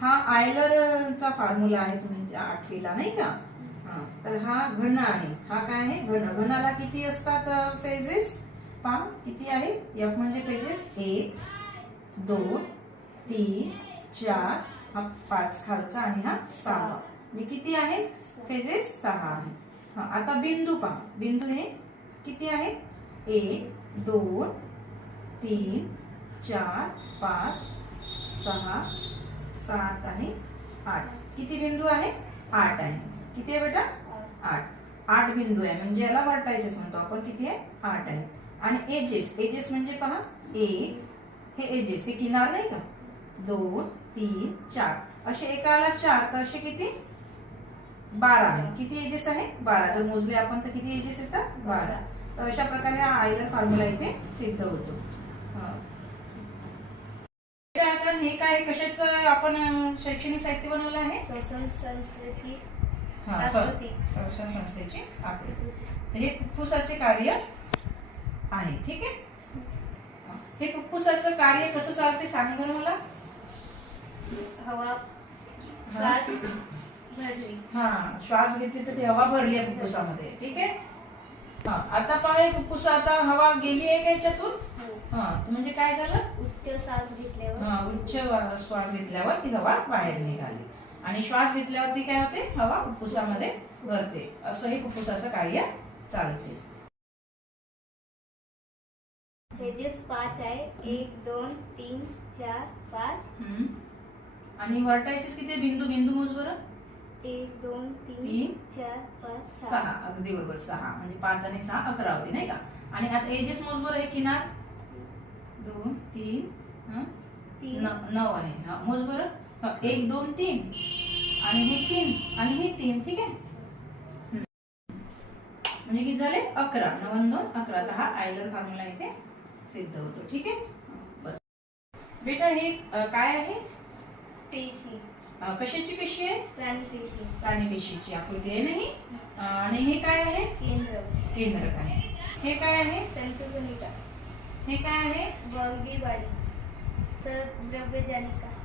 हा आयलरचा फॉर्म्युला आहे तुम्ही आठवीला नाही का? हा तर हा घन आहे. हा काय आहे? घन. घनाला किती असतात फेजेस पहा किती आहे? एफ म्हणजे फेजेस एक दोन तीन चार हा पाच खालचा आणि हा सहा म्हणजे किती आहे? फेजेस सहा आहे. हा आता बिंदू पहा. बिंदू हे किती आहे? एक दोन तीन चार पाच सहा सात आणि आठ. किती बिंदू आहे? आठ आहे. किती आहे बेटा? आठ. आठ बिंदू आहे. म्हणजे याला वर्टायसेस म्हणतो. आपण किती आहे? आठ आहे. आणि एजेस एजेस म्हणजे पहा. एक हे एजेस हे किनार नाही का? दोन तीन चार. असे एकाला चार तर असे किती? बारा आहे. किती एजेस आहे? बारा. जर मोजले आपण तर किती एजेस येतात? बारा. तर अशा प्रकारे हा आयलर फॉर्म्युला इथे सिद्ध होतो. तर आता हे काय कशाचं आपण शैक्षणिक साहित्य बनवलं आहे? संस्कृती हा. संरक्षण संस्थेची हे फुफ्फुसाचे कार्य आहे ठीक आहे? हे फुफ्फुसाचं कार्य कसं चालते सांग बरं मला. हवा श्वास भरली. हा श्वास घेतली तर ती हवा भरली आहे फुफ्फुसामध्ये ठीक आहे? हा आता पहा फुफ्फुस आता हवा गेली आहे का याच्यातून? हो. हा म्हणजे काय झालं? उच्च श्वास घेतल्यावर? हा, उच्च वा- श्वास घेतल्यावर ती हवा बाहेर निघाली. आणि श्वास घेतल्यावर ती काय होते? हवा फुफ्फुसामध्ये भरते. असं हे फुफ्फुसाचं कार्य चालते. पेजेस पाच आहे. एक दोन तीन चार पाच. हम्म. आणि वर्टायसिस किती आहे? बिंदू बिंदू मोज बरं. एक दोन तीन तीन, चार पाच सहा. सहा. अगदी बरोबर सहा. म्हणजे पाच आणि सहा अकरा होती नाही का? आणि आता एजेस मोज बरं हे किनार. दोन तीन नऊ आहे. हा मोज बरं? एक दोन तीन. आणि हे तीन आणि हे तीन ठीक आहे. म्हणजे किती झाले? अकरा. नवन दोन अकरा तर हा आयलर फॉर्म्युला इथे सिद्ध होतो ठीक आहे? बस. बेटा हे काय आहे? पेशी. कशाची पेशी आहे? प्राणी पेशी. प्राणी पेशीची. आकृती आहे नाही? आणि हे काय आहे? केंद्र. केंद्रक आहे? हे काय आहे? तंतुगणिका हे काय आहे? बॉलगी वाडी तर द्रव्यजालिका.